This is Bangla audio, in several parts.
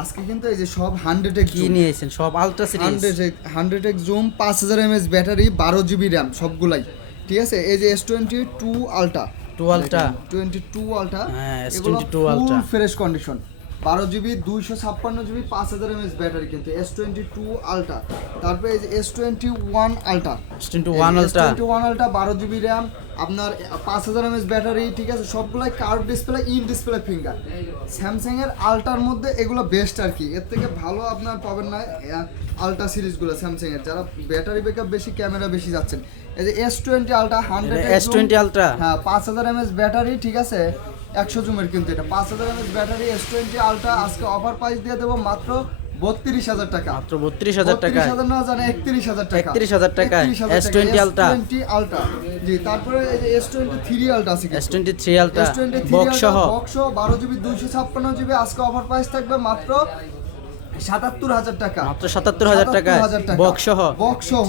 আজকে কিন্তু এই যে সব 100x কি নিয়েছেন? সব ultra series 100x zoom 5000 mAh battery 12 GB RAM সবগুলাই, ঠিক আছে। এই যে S22 আলট্রা 2 আলট্রা 22 আলট্রা, হ্যাঁ, এগুলো S22 full ultra fresh condition, 12 GB 256 GB 5000 mAh battery কিন্তু S22 আলট্রা। তারপরে এই যে S21 ultra S21 ultra S21 ultra 12 GB RAM, আপনার 5000 mAh ব্যাটারি, ঠিক আছে। সবগুলাই curve display, in display finger. Samsung এর আলট্রার মধ্যে এগুলো বেস্ট আর কি, এর থেকে ভালো আপনার পাবেন না আলট্রা সিরিজগুলো স্যামসাং এর, যারা ব্যাটারি ব্যাকআপ বেশি, ক্যামেরা বেশি যাচ্ছেন। এই যে S20 আলট্রা 100 S20 আলট্রা হ্যাঁ 5000 mAh ব্যাটারি, ঠিক আছে। 100 জুমের কিন্তু এটা 5000 mAh ব্যাটারি S20 আলট্রা আজকে অফার প্রাইস দিয়ে দেবো মাত্র 32000 টাকা। মাত্র 32000 টাকা, 32000 না জানে 31000 টাকা, 31000 টাকা S20 আলট্রা। S20 আলট্রা জি। তারপরে এই যে S23 আলট্রা আছে, S23 আলট্রা S23 বক্স সহ 12 GB 256 GB আজকে অফার প্রাইস থাকবে মাত্র 77000 টাকা, মাত্র 77000 টাকা বক্স সহ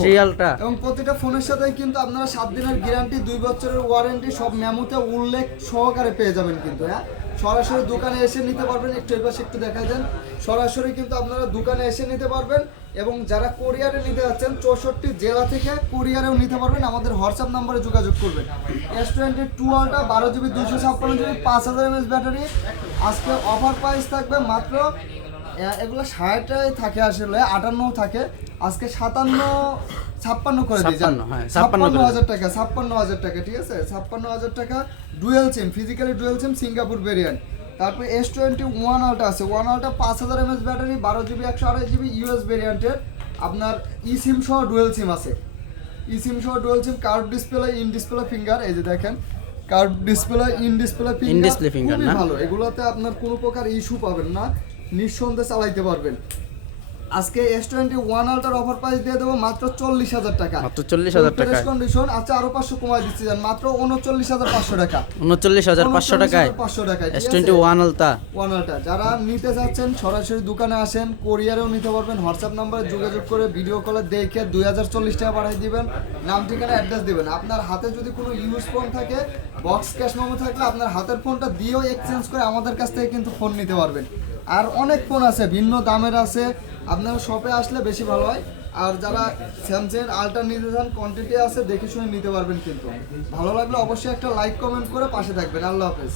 3 আলট্রা। এবং প্রতিটা ফোনের সাথে কিন্তু আপনারা 7 দিনের গ্যারান্টি, 2 বছরের ওয়ারেন্টি সব মেমোতে উল্লেখ সহকারে পেয়ে যাবেন কিন্তু। হ্যাঁ, সরাসরি দোকানে এসে নিতে পারবেন। একটু এপাশে একটু দেখা দেন, সরাসরি কিন্তু আপনারা দোকানে এসে নিতে পারবেন। এবং যারা কোরিয়ারে নিতে যাচ্ছেন 64 জেলা থেকে কোরিয়ারেও নিতে পারবেন, আমাদের হোয়াটসঅ্যাপ নম্বরে যোগাযোগ করবেন। S22 ultra 12 GB 256 GB 5000 mAh battery আজকে অফার প্রাইস থাকবে মাত্র, এগুলো 60 থাকে আসলে 58 থাকে, আজকে 56 করে দিই, 56000 টাকা, 56000 টাকা, ঠিক আছে। 56000 টাকা dual SIM, physically dual SIM, Singapore variant. তারপরে S21 আলট্রা আছে, 1 ultra 5000 mAh battery 12 GB 128 GB US ভেরিয়েন্টের, আপনার ই সিম সহ ডুয়েল সিম আছে, ই সিম সহ dual SIM, curve display, in display finger. এই যে দেখেন curve display, in display finger, খুবই ভালো। এগুলোতে আপনার কোনো প্রকার ইস্যু পাবেন না, নিঃসন্দেহে চালাইতে পারবেন। আজকে S21 আলট্রার অফার প্রাইস দিয়ে দেবো মাত্র 40000 টাকা, মাত্র 40000 টাকা কন্ডিশন। আচ্ছা আরো 500 কমাই দিচ্ছি, জান মাত্র 39500 টাকা, 39500 টাকায় 500 টাকায় S21 আলট্রা 1 আলট্রা। যারা নিতে চাচ্ছেন সরাসরি দোকানে আসেন, কোরিয়ারেও নিতে পারবেন। হোয়াটসঅ্যাপ নাম্বারে যোগাযোগ করে ভিডিও কলে দেখে 2040 টাকা পাঠিয়ে দিবেন, নাম ঠিকানা অ্যাড্রেস দিবেন। আপনার হাতে যদি কোনো ইউজ ফোন থাকে, বক্স ক্যাশ মেমো থাকলে আপনার হাতের ফোনটা দিয়েও এক্সচেঞ্জ করে আমাদের কাছ থেকে কিন্তু ফোন নিতে পারবেন। আর অনেক ফোন আছে, ভিন্ন দামের আছে, আপনারা শপে আসলে বেশি ভালো হয়। আর যারা স্যামসাং আলট্রা নিতে চান, কোয়ান্টিটি আছে, দেখে শুনে নিতে পারবেন কিন্তু। ভালো লাগলে অবশ্যই একটা লাইক কমেন্ট করে পাশে থাকবেন। আল্লাহ হাফেজ।